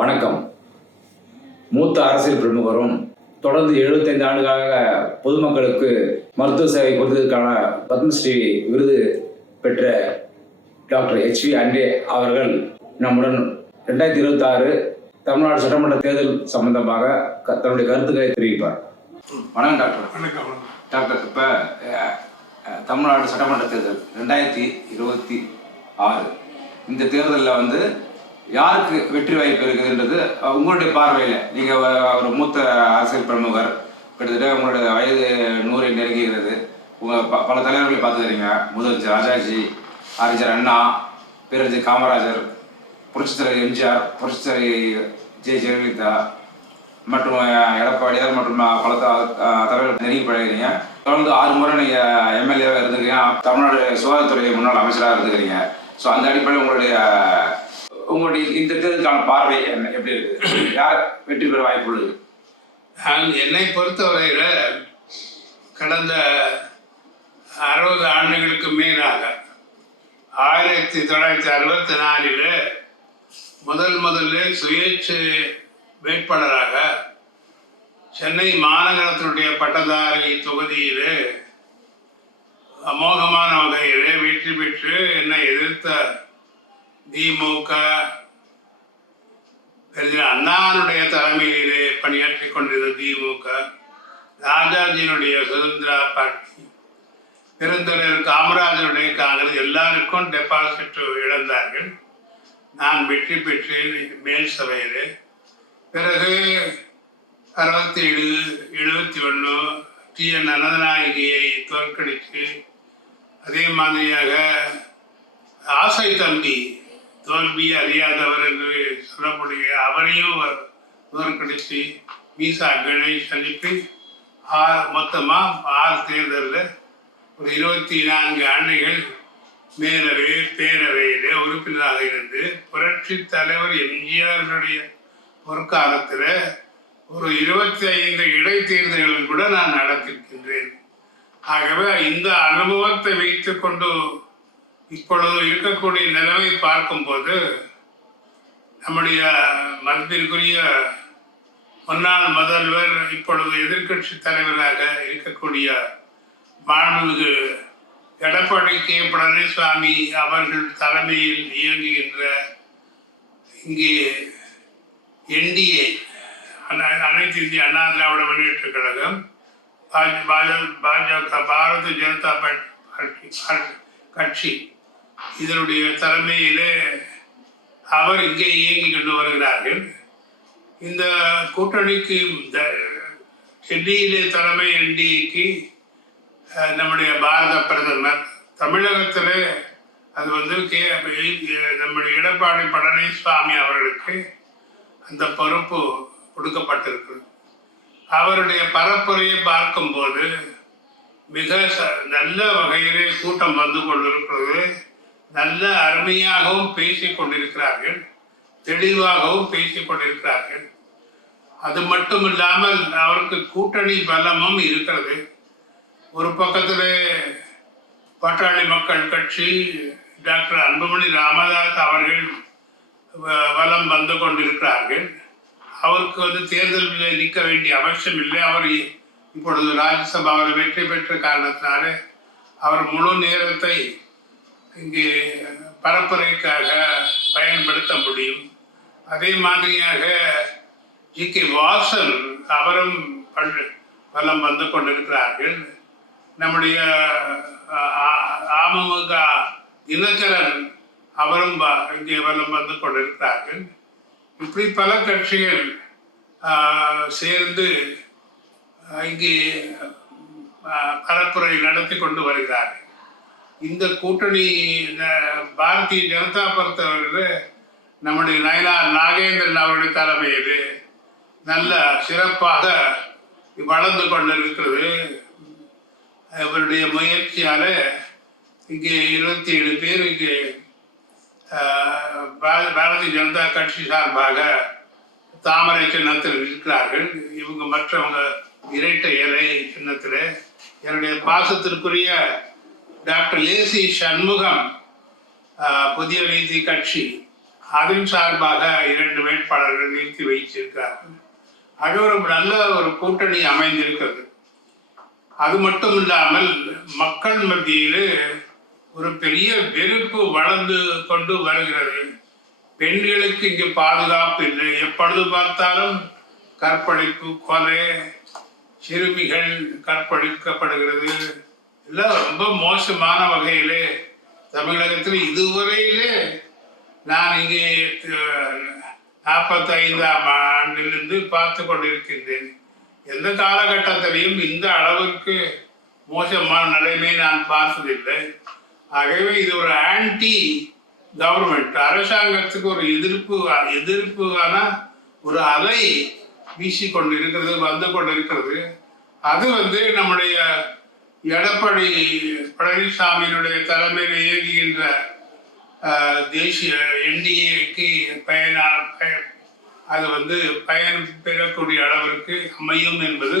வணக்கம். மூத்த அரசியல் பிரமுகரும் தொடர்ந்து 75 ஆண்டுகளாக பொதுமக்களுக்கு மருத்துவ சேவை கொடுத்ததற்கான பத்மஸ்ரீ விருது பெற்ற டாக்டர் H.V. அண்டே அவர்கள் நம்முடன் 2026 தமிழ்நாடு சட்டமன்ற தேர்தல் சம்பந்தமாக தன்னுடைய கருத்துக்களை தெரிவிப்பார். வணக்கம் டாக்டர். வணக்கம் டாக்டர். இப்போ தமிழ்நாடு சட்டமன்ற தேர்தல் 2026 இந்த தேர்தலில் யாருக்கு வெற்றி வாய்ப்பு இருக்குதுன்றது உங்களுடைய பார்வையில், நீங்கள் ஒரு மூத்த அரசியல் பிரமுகர், கிட்டத்தட்ட உங்களுடைய வயது 100 நெருங்குகிறது. பல தலைவர்களை பார்த்துக்கிறீங்க. முதலமைச்சர் ராஜாஜி, அறிஞர் அண்ணா, பேரறிஞர் காமராஜர், புரட்சித்தலைவர் எம்ஜிஆர், புரட்சித்தலைவர் ஜெயலலிதா மற்றும் எடப்பாடியார் மற்றும் பல தலைவர்கள் நெருங்கி பழகிறீங்க. தொடர்ந்து 6 முறை நீங்கள் எம்எல்ஏவாக இருந்துக்கிறீங்க. தமிழ்நாடு சுகாதாரத்துறை முன்னாள் அமைச்சராக இருந்துக்கிறீங்க. ஸோ அந்த அடிப்படையில் உங்களுடைய இந்த தேர்தலுக்கான பார்வை என்ன, எப்படி இருக்குது? யார் வெற்றி பெற வாய்ப்பு உள்ளது? என்னை பொறுத்தவரையில் கடந்த 60 ஆண்டுகளுக்கு மேலாக 1964 முதல்ல சுயேட்சை வேட்பாளராக சென்னை மாநகரத்தினுடைய பட்டதாரி தொகுதியில் அமோகமான வகையில் வெற்றி பெற்று என்னை எதிர்த்த திமுக அண்ணானுடைய தலைமையிலே பணியாற்றி கொண்டிருந்த திமுக, ராஜாஜியினுடைய சுதந்திரா பார்ட்டி, பெருந்தலைவர் காமராஜனுடைய காங்கிரஸ் எல்லாருக்கும் டெபாசிட் இழந்தார்கள். நான் வெற்றி பெற்றேன் மேல் சபையில். பிறகு 67, 71 T.N. அனந்தநாயகியை தோற்கடித்து, அதே மாதிரியாக ஆசை தம்பி தோல்வி அறியாதவர் என்று சொல்லக்கூடிய அவரையும் தோற்கடித்து மீசா கணேஷ் அனுப்பி மொத்தமாக 6 தேர்தலில் ஒரு 24 ஆண்டுகள் மேலவை பேரவையில் உறுப்பினராக இருந்து புரட்சி தலைவர் எம்ஜிஆருடைய பொற்காலத்தில் ஒரு 25 இடைத்தேர்தல்கள் கூட நான் நடத்திருக்கின்றேன். ஆகவே இந்த அனுபவத்தை வைத்து கொண்டு இப்பொழுது இருக்கக்கூடிய நிலைமை பார்க்கும்போது நம்முடைய மதிப்பிற்குரிய முன்னாள் முதல்வர், இப்பொழுது எதிர்கட்சி தலைவராக இருக்கக்கூடிய மாண்புமிகு எடப்பாடி கே. பழனிசாமி அவர்கள் தலைமையில் இயங்குகின்ற இங்கே NDA அனைத்து இந்திய அண்ணா திராவிட முன்னேற்ற கழகம், பாஜக பாரதிய ஜனதா கட்சி இதனுடைய தலைமையிலே அவர் இங்கே இயங்கி கொண்டு வருகிறார்கள். இந்த கூட்டணிக்கு டெல்லியிலே தலைமை NDAக்கு நம்முடைய பாரத பிரதமர், தமிழகத்தில் அது நம்முடைய எடப்பாடி பழனிசாமி அவர்களுக்கு அந்த பொறுப்பு கொடுக்கப்பட்டிருக்கிறது. அவருடைய பரப்புரையை பார்க்கும்போது மிக நல்ல வகையிலே கூட்டம் வந்து கொண்டிருக்கிறது. நல்ல அருமையாகவும் பேசிக் கொண்டிருக்கிறார்கள், தெளிவாகவும் பேசிக் கொண்டிருக்கிறார்கள். அது மட்டும் இல்லாமல் அவருக்கு கூட்டணி பலமும் இருக்கிறது. ஒரு பக்கத்தில் பாட்டாளி மக்கள் கட்சி டாக்டர் அன்புமணி ராமதாஸ் அவர்கள் வலம் வந்து கொண்டிருக்கிறார்கள். அவருக்கு தேர்தலில் நிற்க வேண்டிய அவசியம் இல்லை. அவர் இப்பொழுது ராஜ்யசபாவில் வெற்றி பெற்ற காரணத்தினால அவர் முழு நேரத்தை இங்கே பரப்புரைக்காக பயன்படுத்த முடியும். அதே மாதிரியாக G.K. வாசன் அவரும் பலம் வந்து கொண்டிருக்கிறார்கள். நம்முடைய அமமுக தினகரன் அவரும் இங்கே வலம் வந்து கொண்டிருக்கிறார்கள். இப்படி பல கட்சிகள் சேர்ந்து இங்கே பரப்புரை நடத்தி கொண்டு வருகிறார்கள். இந்த கூட்டணி பாரதிய ஜனதா பொறுத்தவரையில் நம்முடைய நயனார் நாகேந்திரன் அவருடைய தலைமையில் நல்ல சிறப்பாக வளர்ந்து கொண்டிருக்கிறது. அவருடைய முயற்சியால் இங்கே 27 பேர் இங்கே பாரதிய ஜனதா கட்சி சார்பாக தாமரை சின்னத்தில் இருக்கிறார்கள். இவங்க மற்றவங்க இரட்டை இலை சின்னத்தில். என்னுடைய பாசத்திற்குரிய டாக்டர் A.C. சண்முகம் புதிய நீதி கட்சி அதன் சார்பாக 2 வேட்பாளர்கள் நிறுத்தி வைத்திருக்கிறார்கள். அது ஒரு நல்ல ஒரு கூட்டணி அமைந்திருக்கிறது. அது மட்டும் இல்லாமல் மக்கள் மத்தியில் ஒரு பெரிய வெறுப்பு வளர்ந்து கொண்டு வருகிறது. பெண்களுக்கு இங்கு பாதுகாப்பு இல்லை, எப்பொழுது பார்த்தாலும் கற்பழிப்பு, கொலை, சிறுமிகள் கற்பழிக்கப்படுகிறது. எல்லாம் ரொம்ப மோசமான வகையிலே தமிழகத்தில் இதுவரையிலே நான் இங்கே 45ஆம் ஆண்டிலிருந்து பார்த்து கொண்டிருக்கின்றேன். எந்த காலகட்டத்திலையும் இந்த அளவிற்கு மோசமான நிலைமை நான் பார்த்ததில்லை. ஆகவே இது ஒரு ஆன்டி கவர்மெண்ட், அரசாங்கத்துக்கு ஒரு எதிர்ப்புக்கான ஒரு அலை வீசிக்கொண்டு இருக்கிறது, வந்து கொண்டு இருக்கிறது. அது நம்முடைய எடப்பாடி பழனிசாமியினுடைய தலைமையில் இயங்குகின்ற தேசிய NDAக்கு அது பயன் பெறக்கூடிய அளவிற்கு அமையும் என்பது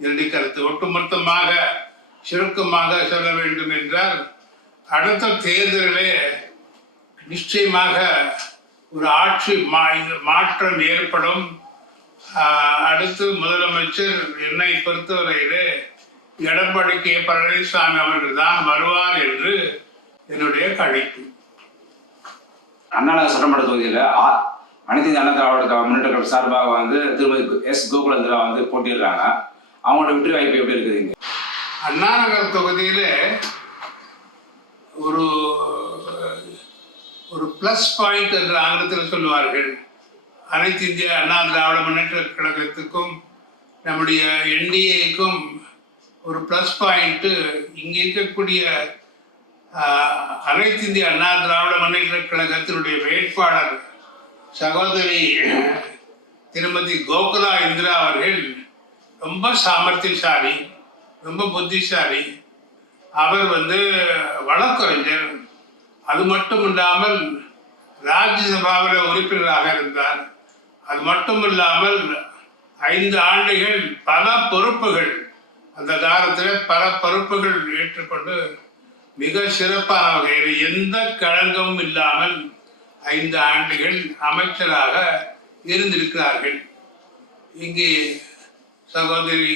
என்னுடைய கருத்து. ஒட்டுமொத்தமாக சுருக்கமாக சொல்ல வேண்டும் என்றால், அடுத்த தேர்தலிலே நிச்சயமாக ஒரு ஆட்சி மாற்றம் ஏற்படும். அடுத்து முதலமைச்சர் என்னை பொறுத்தவரையிலே எடப்பாடி பழனிசாமி அவர்கள் தான் வருவார் என்று என்னுடைய கணிப்பு. அண்ணா சட்டமன்ற தொகுதியில் அனைத்து இந்திய அண்ணா திராவிட முன்னேற்ற சார்பாக திருமதி S. கோகுலேந்திரா போட்டியிடுறாங்க. அவங்களோட வெற்றி வாய்ப்பு எப்படி இருக்குதுங்க? அண்ணா நகர் தொகுதியில ஒரு பிளஸ் பாயிண்ட் என்று ஆங்கிலத்தில் சொல்லுவார்கள். அனைத்து இந்திய அண்ணா திராவிட முன்னேற்ற கழகத்துக்கும் நம்முடைய NDAக்கும் ஒரு பிளஸ் பாயிண்ட், இங்கே இருக்கக்கூடிய அனைத்து இந்திய அண்ணா திராவிட முன்னேற்ற கழகத்தினுடைய வேட்பாளர் சகோதரி திருமதி கோகுலா இந்திரா அவர்கள் ரொம்ப சாமர்த்தியசாலி, ரொம்ப புத்திசாலி. அவர் வழக்கறிஞர். அது மட்டும் இல்லாமல் ராஜ்யசபாவில் உறுப்பினராக இருந்தார். அது மட்டும் இல்லாமல் 5 ஆண்டுகள் பல பொறுப்புகள், அந்த காலத்தில் பல பொறுப்புகள் ஏற்றுக்கொண்டு மிக சிறப்பான வகையில் எந்த களங்கமும் இல்லாமல் 5 ஆண்டுகள் அமைச்சராக இருந்திருக்கிறார்கள். இங்கே சகோதரி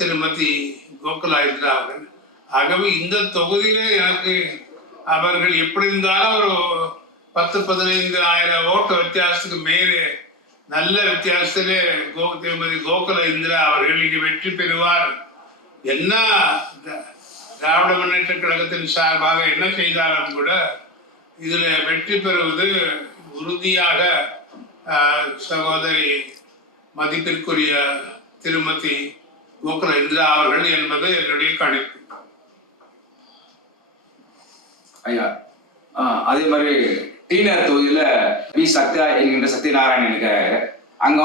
திருமதி கோகுலா இருக்கிறார்கள். ஆகவே இந்த தொகுதியிலே எனக்கு அவர்கள் எப்படி இருந்தாலும் ஒரு 10-15 ஓட்டு வித்தியாசத்துக்கு மேலே, நல்ல வித்தியாசத்திலே திருமதி கோகுல இந்திரா அவர்கள் இங்கே வெற்றி பெறுவார். என்ன திராவிட முன்னேற்ற கழகத்தின் சார்பாக என்ன செய்தாலும் கூட இதில் வெற்றி பெறுவது உறுதியாக சகோதரி மதிப்பிற்குரிய திருமதி கோகுல இந்திரா அவர்கள் என்பது என்னுடைய கணிப்பு. ஐயா, அதே மாதிரி டீனர் தொகுதியில பி. சத்யா என்கின்ற சத்யநாராயணன் இருக்காரு. அங்க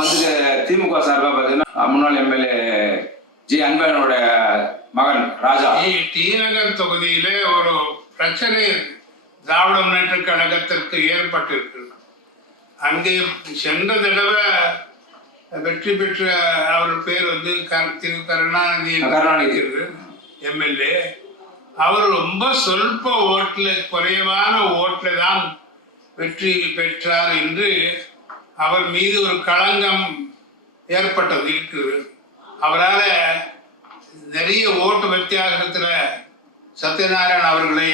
திமுக சார்பா பார்த்தீங்கன்னா முன்னாள் MLA G. அன்பனோட மகன் ராஜா. டி நகர் தொகுதியிலே ஒரு பிரச்சனை திராவிட முன்னேற்ற கழகத்திற்கு ஏற்பட்டிருக்கு. அங்கே சென்ற தடவை வெற்றி பெற்ற அவர் பேர் திரு கருணாநிதி MLA. அவர் ரொம்ப சொல்ப ஓட்டுல, குறைவான ஓட்டுல தான் வெற்றி பெற்றார் என்று அவர் மீது ஒரு களங்கம் ஏற்பட்டது இருக்குது. அவரால் நிறைய ஓட்டு வித்தியாசத்தில் சத்யநாராயணன் அவர்களை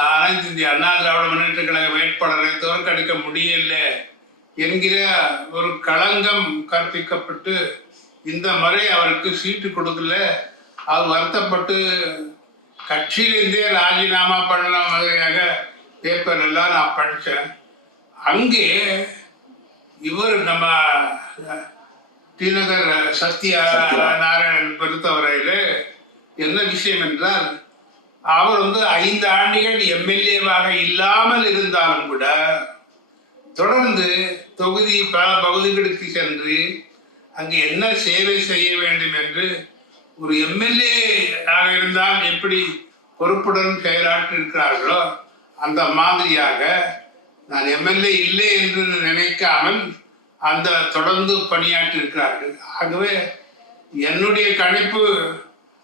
அனைத்து இந்திய அண்ணா திராவிட முன்னேற்ற கழக வேட்பாளரை தோற்கடிக்க முடியல என்கிற ஒரு களங்கம் கற்பிக்கப்பட்டு இந்த முறை அவருக்கு சீட்டு கொடுக்கல. அவர் வருத்தப்பட்டு கட்சியிலிருந்தே ராஜினாமா பண்ண மாதிரியாக பேப்பர் எல்லாம் நான் படித்தேன். அங்கே இவர் நம்ம டி நகர் சத்யநாராயணன் பொறுத்தவரையில் என்ன விஷயம் என்றால், அவர் 5 ஆண்டுகள் MLA-வாக இல்லாமல் இருந்தாலும் கூட தொடர்ந்து தொகுதி பல பகுதிகளுக்கு சென்று அங்கு என்ன சேவை செய்ய வேண்டும் என்று ஒரு MLA ஆக இருந்தால் எப்படி பொறுப்புடன் செயலாற்றிருக்கிறார்களோ அந்த மாதிரியாக நான் MLA இல்லை என்று நினைக்காமல் அந்த தொடர்ந்து பணியாற்றிருக்கிறார்கள். ஆகவே என்னுடைய கணிப்பு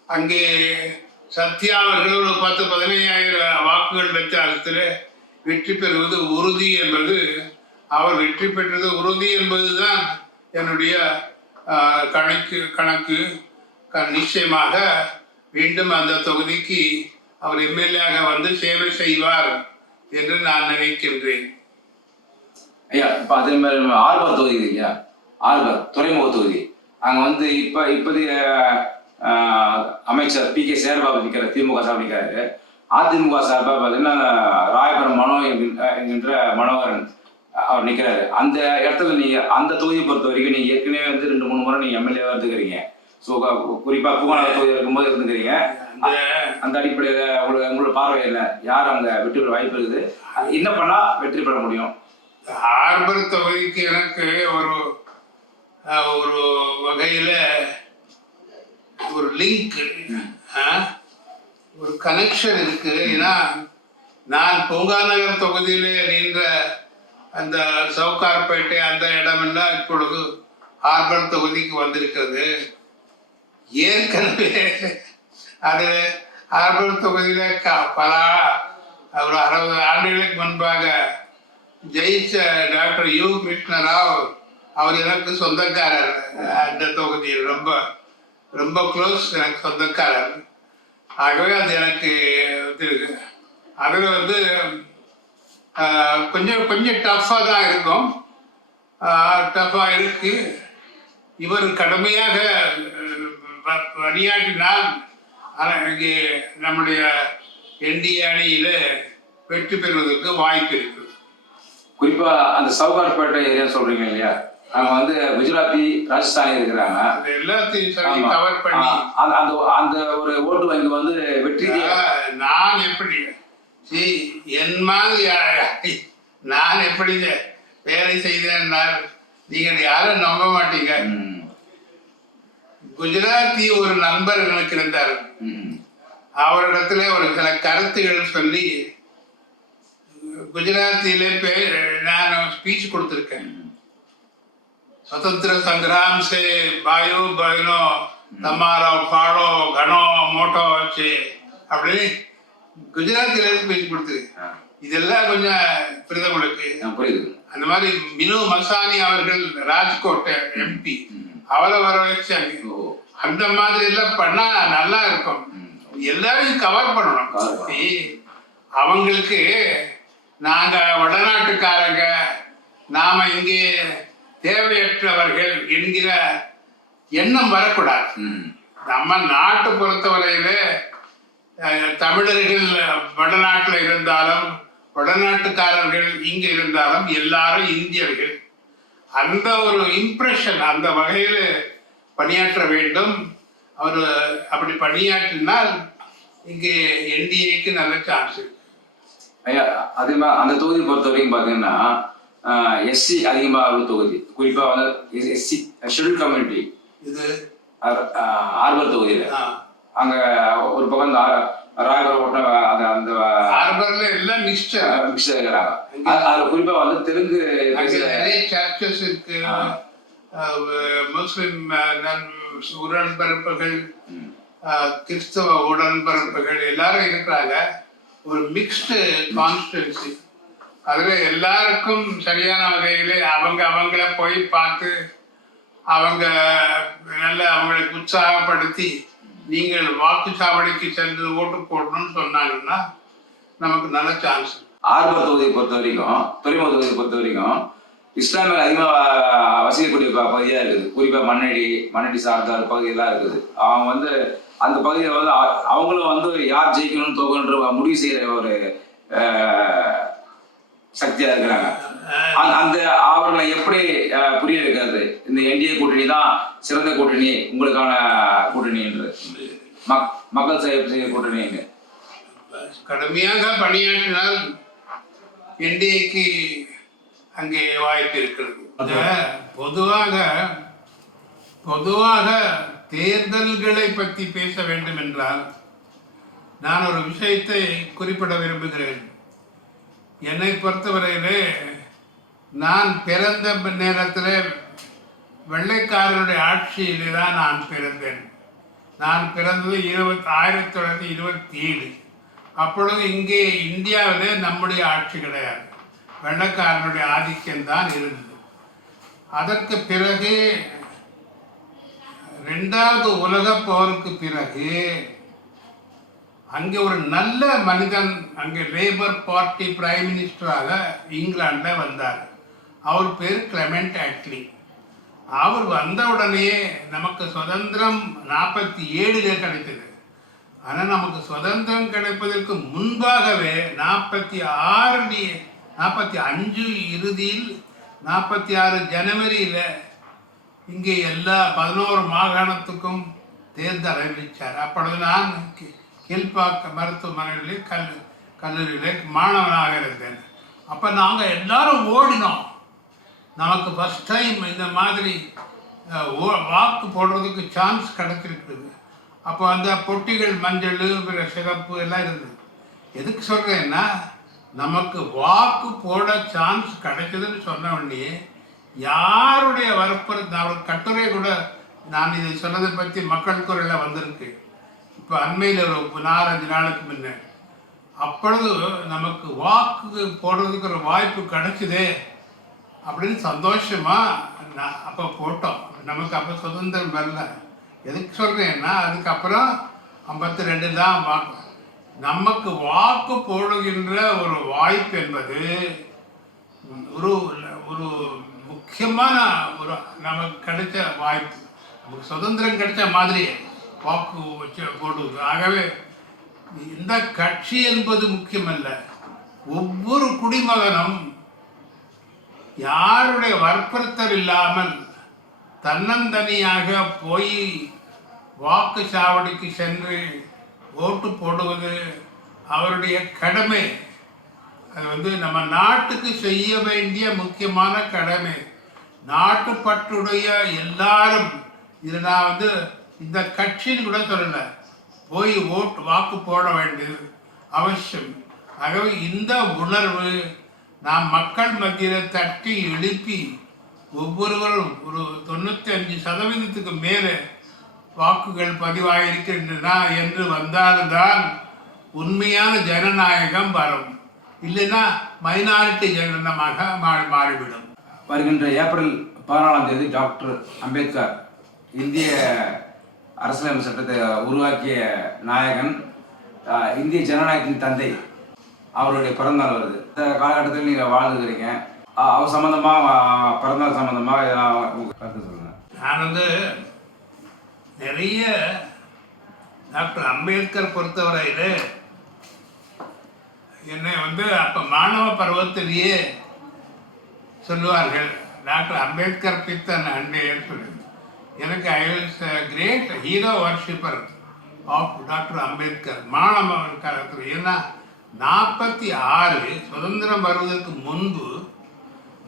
அங்கே சத்யா அவர்கள் ஒரு 10-15 வாக்குகள் வித்தியாசத்தில் வெற்றி பெறுவது உறுதி என்பது, அவர் வெற்றி பெற்றது உறுதி என்பதுதான் என்னுடைய கணக்கு. நிச்சயமாக மீண்டும் அந்த தொகுதிக்கு அவர் எம்எல்ஏ வந்து சேவை செய்வார் என்று நான் நினைக்கின்றேன். ஐயா, இப்போ அதே மாதிரி ஆர்பர் தொகுதி இல்லையா, ஆர்பர் துறைமுக தொகுதி, அங்கே வந்து இப்போதைய அமைச்சர் பி.கே. சேகர்பாபு நிற்கிற திமுக சார்பு நிற்கிறாரு. அதிமுக சார்பாக பார்த்தீங்கன்னா ராயபுரம் மனோ என்கின்ற மனோகரன் அவர் நிற்கிறாரு. அந்த இடத்துல நீங்கள் அந்த தொகுதியை பொறுத்த வரைக்கும் நீங்கள் ஏற்கனவே வந்து 2-3 முறை நீங்கள் எம்எல்ஏவாக இருந்துக்கிறீங்க. ஸோ குறிப்பாக பூங்காநகர் தொகுதி இருக்கும்போது இருந்துக்கிறீங்க. அந்த அடிப்படையில் உங்களோட பார்வையில் யார் அங்கே வெற்றி பெற வாய்ப்பு இருக்குது, என்ன பண்ணால் வெற்றி பெற முடியும்? ஆர்பர் தொகுதிக்கு எனக்கு ஒரு வகையில் ஒரு லிங்க், ஒரு கனெக்ஷன் இருக்கு. ஏன்னா நான் பூங்காநகர் தொகுதியிலே நின்ற அந்த சவுகார்பேட்டை அந்த இடமெல்லாம் இப்பொழுது ஆர்பர் தொகுதிக்கு வந்திருக்கிறது. ஏற்கனவே அது ஆர்பர் தொகுதியில பல ஒரு 60 ஆண்டுகளுக்கு முன்பாக ஜெயிச்ச டாக்டர் யு கிருஷ்ணராவ் அவர் எனக்கு சொந்தக்காரர். அந்த தொகுதியில் ரொம்ப ரொம்ப க்ளோஸ், எனக்கு சொந்தக்காரர். ஆகவே அது எனக்கு இருக்கு. அதில் வந்து கொஞ்சம் டஃப்பாக தான் இருக்கும், டஃப்பாக இருக்கு. இவர் கடுமையாக பணியாற்றினால் இங்கே நம்முடைய என்டிஏ அணியில் வெற்றி பெறுவதற்கு வாய்ப்பு இருக்கு. குறிப்பா அந்த சவுகார்பேட்டை ஏரியா சொல்றீங்க இல்லையா, அவங்க வந்து குஜராத்தி ராஜஸ்தானி இருக்கிறாங்க. எல்லாத்தையும் சொல்லி கவர் பண்ணி அந்த ஒரு ஓட்டு வங்கி வந்து வெற்றி. நான் எப்படி என் மாதிரி நான் எப்படி வேலை செய்தேன் நீங்கள் யாரும் நம்ப மாட்டீங்க. குஜராத்தி ஒரு நண்பர் எனக்கு இருந்தார். அவரிடத்துல ஒரு சில கருத்துகள் சொல்லி குஜராத்தியில நான் ஸ்பீச் கொடுத்துருக்கேன். स्वतंत्र संग्राम से भाइयों बहनों तमारा फाड़ो घनो मोटो से அப்படி குஜராத்தில ஸ்பீச் கொடுத்து, இதெல்லாம் கொஞ்சம் புரியுது உங்களுக்கு? அந்த மாதிரி மினு மசானி அவர்கள் ராஜ்கோட் எம்பி, அவளை வர வச்சு அந்த மாதிரி எல்லாம் பண்ணா நல்லா இருக்கும். எல்லாரையும் கவர் பண்ணணும். அவங்களுக்கு நாங்க வடநாட்டுக்காரங்க, நாம இங்கே தேவையற்றவர்கள் என்கிற எண்ணம் வரக்கூடாது. நம்ம நாட்டை பொறுத்தவரையில தமிழர்கள் வடநாட்டில் இருந்தாலும் வடநாட்டுக்காரர்கள் இங்க இருந்தாலும் எல்லாரும் இந்தியர்கள். அந்த ஒரு இம்ப்ரெஷன் அந்த வகையில் பணியாற்ற வேண்டும். அவர் அப்படி பணியாற்றினால் இங்கே என்டிஏக்கு நல்ல சான்ஸ் இருக்கு. ஐயா, அதே மாதிரி அந்த தொகுதி பொறுத்த வரைக்கும் பார்த்தீங்கன்னா எஸ்சி அதிகமாக உள்ள தொகுதி, குறிப்பாக வந்து எஸ்சி ஷெட்யூல் கம்யூனிட்டி. இது ஆர்பர் தொகுதியில் அங்கே ஒரு பக்கம் இந்த ராயபுரம் ஓட்ட அந்த ஆர்பர்ல எல்லாம் மிக்ஸ்டர் இருக்கிறாங்க. அதில் குறிப்பாக வந்து தெலுங்கு நிறைய சர்ச்சஸ் இருக்கு. முஸ்லிம் உடன்பிறப்புகள், கிறிஸ்தவ உடன்பிறப்புகள் எல்லாரும் இருக்கிறாங்க. ஒரு மிக்ஸ்டு கான்ஸ்டிட்யூன்சி. அதில் எல்லாருக்கும் சரியான வகையில் அவங்கள போய் பார்த்து அவங்களை உற்சாகப்படுத்தி நீங்கள் வாக்குச்சாவடிக்கு சென்று ஓட்டு போடணும்னு சொன்னாங்கன்னா நமக்கு நல்ல சான்ஸ். ஆர்பர் தொகுதியை பொறுத்த வரைக்கும், துறைமுக தொகுதியை பொறுத்த வரைக்கும் இஸ்லாமியர்கள் அதிகமாக வசிக்கக்கூடிய பகுதியாக இருக்குது. குறிப்பாக மண்ணடி சார்ந்த பகுதியெல்லாம் இருக்குது. அவங்க வந்து அந்த பகுதியில் வந்து அவங்களும் வந்து யார் ஜெயிக்கணும்னு தோக்கணுன்ற முடிவு செய்கிற ஒரு சக்தியாக இருக்கிறாங்க. அந்த அவர்களை எப்படி புரிய வைக்கிறது? இந்த என்டிஏ கூட்டணி தான் சிறந்த கூட்டணி, உங்களுக்கான கூட்டணி என்று, மக்கள் செய்ய கூட்டணி என்று கடுமையாக பணியாற்றினால் என்டிஏக்கு அங்கே வாய்ப்பு இருக்கிறது. பொதுவாக தேர்தல்களை பற்றி பேச வேண்டும் என்றால் நான் ஒரு விஷயத்தை குறிப்பிட விரும்புகிறேன். என்னை பொறுத்தவரையிலே நான் பிறந்த நேரத்தில் வெள்ளைக்காரருடைய ஆட்சியிலே தான் நான் பிறந்தேன். நான் பிறந்தது 1927. அப்பொழுது இங்கே இந்தியாவில் நம்முடைய ஆட்சி கிடையாது, வெள்ளக்காரனுடைய ஆதிக்கம்தான் இருந்தது. அதற்கு பிறகு 2வது உலகப் போருக்கு பிறகு அங்கே ஒரு நல்ல மனிதன் அங்கே லேபர் பார்ட்டி பிரைம் மினிஸ்டராக இங்கிலாண்டில் வந்தார். அவர் பேர் கிளெமெண்ட் அட்லி. அவர் வந்தவுடனே நமக்கு சுதந்திரம் 47 கிடைத்தது. ஆனால் நமக்கு சுதந்திரம் கிடைப்பதற்கு முன்பாகவே 45 இறுதியில் 46 ஜனவரியில் இங்கே எல்லா 11 மாகாணத்துக்கும் தேர்தல் அறிவித்தார். அப்பொழுது நான் கீழ்ப்பாக்க மருத்துவமனையிலே கல்லூரியிலே மாணவனாக இருந்தேன். அப்போ நாங்கள் எல்லாரும் ஓடினோம். நமக்கு ஃபஸ்ட் டைம் இந்த மாதிரி வாக்கு போடுறதுக்கு சான்ஸ் கிடச்சிருக்குது. அப்போ அந்த பொட்டிகள் மஞ்சள் சிகப்பு எல்லாம் இருந்தது. எதுக்கு சொல்கிறேன்னா, நமக்கு வாக்கு போட சான்ஸ் கிடைச்சதுன்னு சொன்ன உடனே யாருடைய ஒரு கட்டுரை கூட நான் இதை சொன்னதை பற்றி மக்கள் குரலில் வந்திருக்கு. இப்போ அண்மையில் ஒரு 4-5 நாளுக்கு முன்ன அப்பொழுது நமக்கு வாக்கு போடுறதுக்கு ஒரு வாய்ப்பு கிடைச்சிதே அப்படின்னு சந்தோஷமாக அப்போ போட்டோம். நமக்கு அப்போ சுதந்திரம் வரல. எதுக்கு சொல்கிறேன்னா, அதுக்கப்புறம் 52 தான் வாக்கு. நமக்கு வாக்கு போடுகின்ற ஒரு வாய்ப்பு என்பது ஒரு ஒரு முக்கியமான ஒரு நமக்கு கிடைச்ச வாய்ப்பு. நமக்கு சுதந்திரம் கிடைச்ச மாதிரி வாக்கு வச்சு போடுவது. ஆகவே இந்த கட்சி என்பது முக்கியமல்ல, ஒவ்வொரு குடிமகனும் யாருடைய வற்புறுத்தல் இல்லாமல் தன்னந்தனியாக போய் வாக்குச்சாவடிக்கு சென்று ஓட்டு போடுவது அவருடைய கடமை. அது நம்ம நாட்டுக்கு செய்ய வேண்டிய முக்கியமான கடமை. நாட்டுப்பற்றுடைய எல்லாரும் இது நான் இந்த கட்சின்னு கூட சொல்லலை, போய் வாக்கு போட வேண்டியது அவசியம். ஆகவே இந்த உணர்வு நாம் மக்கள் மத்தியில் தட்டி எழுப்பி ஒவ்வொருவரும் ஒரு 95% மேலே வாக்குகள் பதிவாயிருக்கின்றன என்று வந்தால்தான் உண்மையான ஜனநாயகம் வரும். இல்லைன்னா மைனாரிட்டி ஜனநாயகமாக மாறிவிடும். வருகின்ற ஏப்ரல் 14ஆம் தேதி டாக்டர் அம்பேத்கர் இந்திய அரசியலமைப்பு சட்டத்தை உருவாக்கிய நாயகன், இந்திய ஜனநாயகத்தின் தந்தை, அவருடைய பிறந்தநாள் வருது. இந்த காலகட்டத்தில் நீங்கள் வாழ்ந்துக்கிறீங்க. அவர் சம்மந்தமாக, பிறந்தநாள் சம்மந்தமாக கருத்து சொல்லுங்கள். நான் நிறைய டாக்டர் அம்பேத்கர் பொறுத்தவரையில் என்னை அப்போ மாணவ பருவத்திலேயே சொல்லுவார்கள், டாக்டர் அம்பேத்கர் பித்தன் அண்டேன்னு சொல்லி. எனக்கு I was great hero worshipper of doctor Ambedkar மாணவன் காலத்தில். ஏன்னா 46 சுதந்திரம் வருவதற்கு முன்பு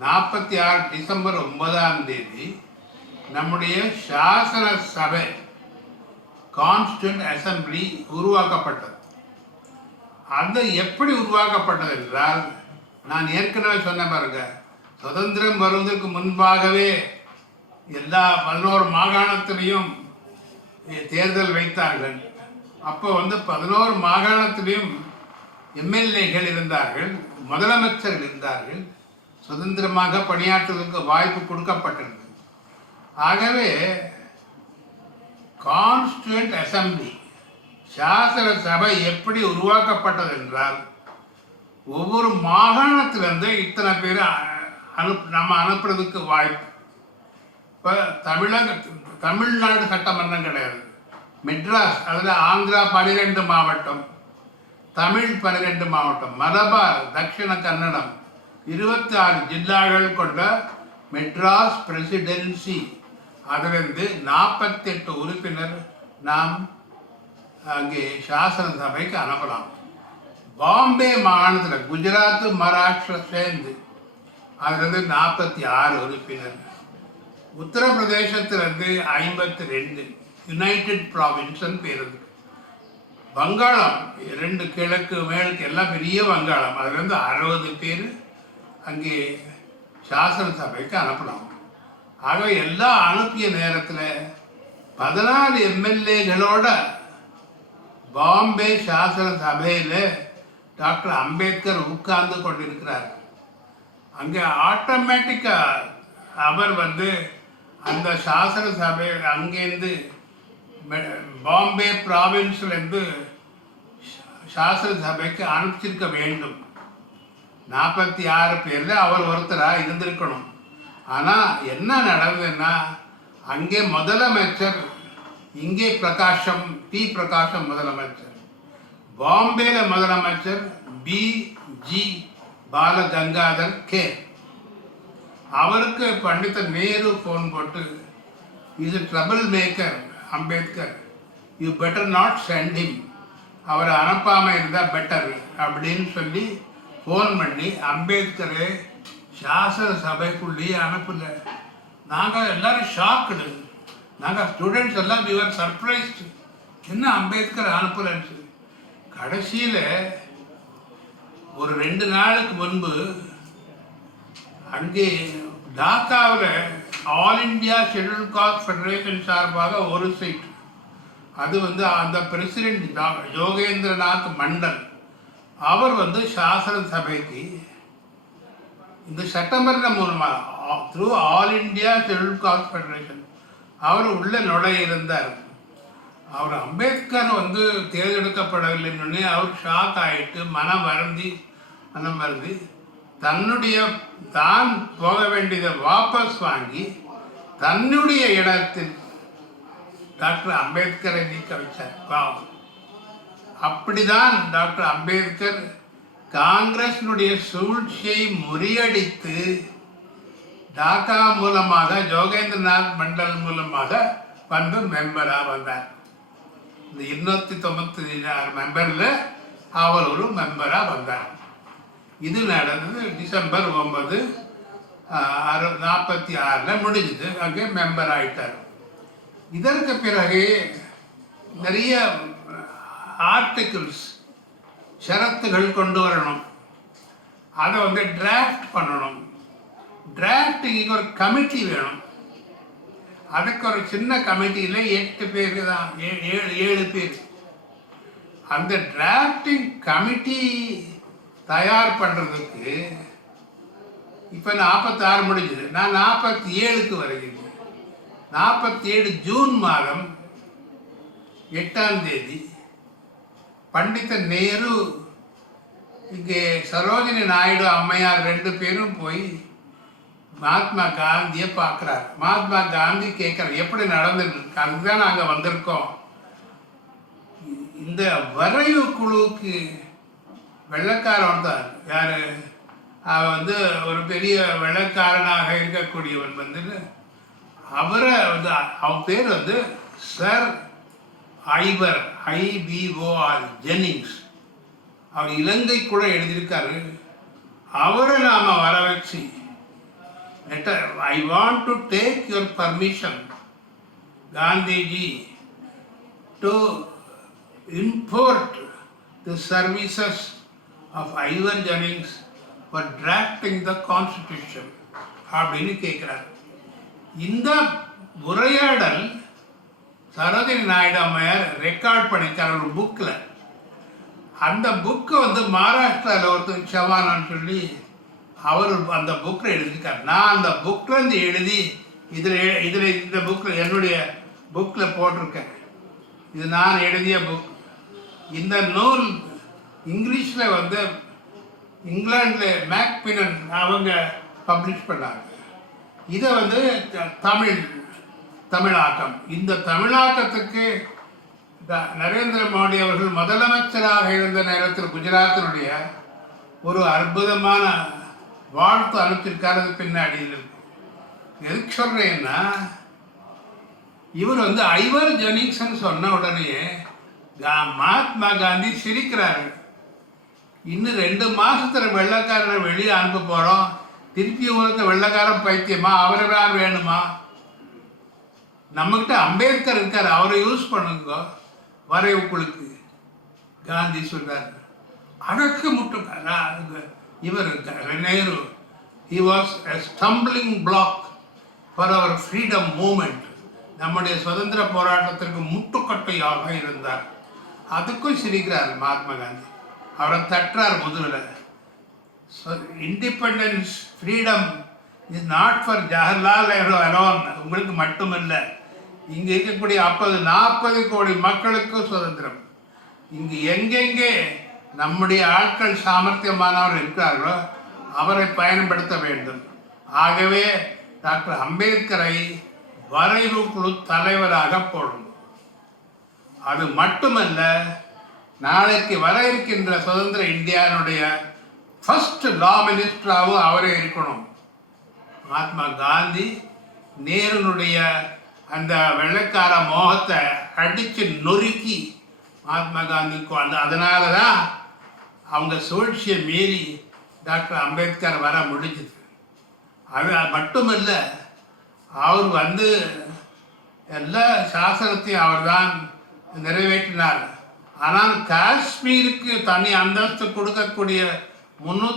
46 டிசம்பர் 9ஆம் தேதி நம்முடைய சாசன சபை கான்ஸ்டியூண்ட் அசம்பிளி உருவாக்கப்பட்டது. அது எப்படி உருவாக்கப்பட்டது என்றால், நான் ஏற்கனவே சொன்ன பாருங்க, சுதந்திரம் வருவதற்கு முன்பாகவே எல்லா 11 மாகாணத்திலையும் தேர்தல் வைத்தார்கள். அப்போ 11 மாகாணத்திலையும் எம்எல்ஏகள் இருந்தார்கள், முதலமைச்சர்கள் இருந்தார்கள், சுதந்திரமாக பணியாற்றுவதற்கு வாய்ப்பு கொடுக்கப்பட்டிருந்தது. ஆகவே கான்ஸ்டியூண்ட் அசம்பிளி சாசன சபை எப்படி உருவாக்கப்பட்டது என்றால், ஒவ்வொரு மாகாணத்திலிருந்து இத்தனை பேர் நம்ம அனுப்புறதுக்கு வாய்ப்பு. இப்போ தமிழ்நாடு சட்டமன்றம் கிடையாது, மெட்ராஸ் அதில் ஆந்திரா 12 மாவட்டம், தமிழ் 12 மாவட்டம், மலபார், தட்சிண கன்னடம் 26 ஜில்லாக்கள் கொண்ட மெட்ராஸ் பிரசிடென்சி. அதிலிருந்து 48 உறுப்பினர் நாம் அங்கே சாசன சபைக்கு அனுப்பலாம். பாம்பே மாகாணத்தில் குஜராத், மகாராஷ்டிரா சேர்ந்து அதிலிருந்து 46 உறுப்பினர். உத்தரப்பிரதேசத்திலிருந்து 52, யுனைடெட் ப்ராவின்ஸ்ன்னு பேர் இருக்கு. வங்காளம் 2 கிழக்கு மேற்கு எல்லாம் பெரிய வங்காளம், அதுலேருந்து 60 பேர் அங்கே சாசன சபைக்கு அனுப்பலாம். ஆகவே எல்லாம் அனுப்பிய நேரத்தில் 14 எம்எல்ஏகளோட பாம்பே சாசன சபையில் டாக்டர் அம்பேத்கர் உட்கார்ந்து கொண்டிருக்கிறார். அங்கே ஆட்டோமேட்டிக்காக அவர் அந்த சாசன சபை அங்கேருந்து பாம்பே ப்ராவின்ஸ்லேருந்து சாசன சபைக்கு அனுப்பிச்சிருக்க வேண்டும். 46 பேரில் அவர் ஒருத்தராக இருந்திருக்கணும். ஆனால் என்ன நடந்ததுன்னா, அங்கே முதலமைச்சர், இங்கே பிரகாஷம் முதலமைச்சர், பாம்பேல முதலமைச்சர் B.G. பாலகங்காதர் கே. அவருக்கு பண்டித நேரு ஃபோன் போட்டு, is a trouble maker Ambedkar, you better not send him, அவரை அனுப்பாமல் இருந்தால் பெட்டர் அப்படின்னு சொல்லி ஃபோன் பண்ணி அம்பேத்கரை சாசன சபைக்குள்ளேயே அனுப்பலை. நாங்கள் எல்லோரும் ஷாக்குடு, நாங்கள் ஸ்டூடெண்ட்ஸ் எல்லாம் we were surprised, என்ன அம்பேத்கர் அனுப்பலைன்னு சொல்லி. கடைசியில் ஒரு 2 நாளுக்கு முன்பு அங்கே டாக்காவில் all India schedule caste federation சார்பாக ஒரு சீட், அது அந்த பிரசிடென்ட் யோகேந்திரநாத் மண்டல், அவர் சாசன சபைக்கு இந்த சட்டமன்ற மூலமாக through all India schedule caste federation அவர் உள்ள நுழைய இருந்தார். அவர் அம்பேத்கர் தேர்ந்தெடுக்கப்படவில்லைன்னு அவர் ஷாக் ஆகிட்டு மனம் வருந்தி தான் போக வேண்டியதை வாபஸ் வாங்கி தன்னுடைய இடத்தில் டாக்டர் அம்பேத்கரை நீக்க வச்சார். பாவம். அப்படிதான் டாக்டர் அம்பேத்கர் காங்கிரஸினுடைய சூழ்ச்சியை முறியடித்து டாக்கா மூலமாக யோகேந்திரநாத் மண்டல் மூலமாக மெம்பராக வந்தார். இந்த 296 மெம்பரில் அவர் ஒரு மெம்பராக வந்தார். இது நடந்தது டிசம்பர் 9, 46 முடிஞ்சது. அங்கே மெம்பர் ஆகிட்டார். இதற்கு பிறகு நிறைய ஆர்டிகிள்ஸ், ஷரத்துகள் கொண்டு வரணும், அதை டிராஃப்ட் பண்ணணும். டிராஃப்டிங்கு ஒரு கமிட்டி வேணும். அதுக்கு ஒரு சின்ன கமிட்டியில் 8 பேர் தான், 7 பேர். அந்த டிராஃப்டிங் கமிட்டி தயார் பண்ணுறதுக்கு இப்போ 46 முடிஞ்சது. நான் 47க்கு வருகிறேன். 47 ஜூன் மாதம் 8ஆம் தேதி பண்டித நேரு இங்கே சரோஜினி நாயுடு அம்மையார் 2 பேரும் போய் மகாத்மா காந்தியை பார்க்குறாரு. மகாத்மா காந்தி கேட்குறாரு, எப்படி நடந்துருக்கு, அதுதான் நாங்கள் வந்திருக்கோம். இந்த வரைவு குழுவுக்கு வெள்ளைக்காரன் தான் யார், அவன் ஒரு பெரிய வெள்ளைக்காரனாக இருக்கக்கூடியவன் அவரை அவன் பேர் சர் ஐவர், IBOR ஜென்னிங்ஸ். அவர் இலங்கை கூட எழுதியிருக்காரு. அவரை நாம் வர வச்சு I want to take your permission, Gandhiji, to import the services of Ivar Jennings for drafting the constitution அப்படின்னு கேட்குறாரு. இந்த உரையாடல் சரோஜினி நாயுடு அம்மையார் ரெக்கார்ட் பண்ணிட்டார் ஒரு புக்கில். அந்த புக்கை மகாராஷ்டிராவில் ஒருத்தர் சவானான்னு சொல்லி அவர் அந்த புக்கில் எழுதியிருக்கார். நான் அந்த புக்கிலேருந்து எழுதி இதில் இந்த புக்கில் என்னுடைய புக்கில் போட்டிருக்கேன். இது நான் எழுதிய புக். இந்த நூல் இங்கிலீஷில் இங்கிலாண்டில் மேக்பினன் அவங்க பப்ளிஷ் பண்ணாங்க. இதை தமிழாக்கம். இந்த தமிழாக்கத்துக்கு நரேந்திர மோடி அவர்கள் முதலமைச்சராக இருந்த நேரத்தில் குஜராத்தினுடைய ஒரு அற்புதமான வாழ்த்து அனுப்பிச்சிருக்காரு. பின்னாடி இருக்கு. எதுக்கு சொல்கிறேன்னா, இவர் ஐவர் ஜெனிங்ஸ்ன்னு சொன்ன உடனே மகாத்மா காந்தி சிரிக்கிறாரு. இன்னும் 2 மாதத்தில் வெள்ளைக்காரரை வெளியே அனுப்ப போகிறோம், திருப்பி உங்களுக்கு வெள்ளைக்காரன் பைத்தியமா, அவரை தான் வேணுமா, நம்மக்கிட்ட அம்பேத்கர் இருக்கார், அவரை யூஸ் பண்ணுங்க வரைவுக்குழுக்கு. காந்தி சொல்றார், அடக்கு முட்டு இவர் Nehru, he was a stumbling block for our freedom movement, நம்முடைய சுதந்திர போராட்டத்திற்கு முட்டுக்கட்டையாக இருந்தார். அதுக்கும் சிரிக்கிறார் மகாத்மா காந்தி. அவரை தட்டுறார் முதுகில். Independence freedom is not for Jawaharlal Nehru alone. உங்களுக்கு மட்டுமல்ல, இங்கே இருக்கக்கூடிய 40 கோடி மக்களுக்கும் சுதந்திரம். இங்கு எங்கெங்கே நம்முடைய ஆட்கள் சாமர்த்தியமானவர் இருக்கிறார்களோ அவரை பயன்படுத்த வேண்டும். ஆகவே டாக்டர் அம்பேத்கரை வரைவு குழு தலைவராக போடும். அது மட்டுமல்ல, நாளைக்கு வர இருக்கின்ற சுதந்திர இந்தியாவினுடைய ஃபர்ஸ்ட் லா மினிஸ்டராகவும் அவரே இருக்கணும். மகாத்மா காந்தி நேருனுடைய அந்த வெள்ளைக்கார மோகத்தை அடித்து நொறுக்கி மகாத்மா காந்தி அதனால தான் அவங்க சூழ்ச்சியை மீறி டாக்டர் அம்பேத்கர் வர முடிஞ்சுது. அது மட்டுமல்ல, அவர் எல்லா சாசனத்தையும் அவர் தான் நிறைவேற்றினார். ஆனால் காஷ்மீருக்கு தனி அந்தஸ்து கொடுக்கக்கூடிய 300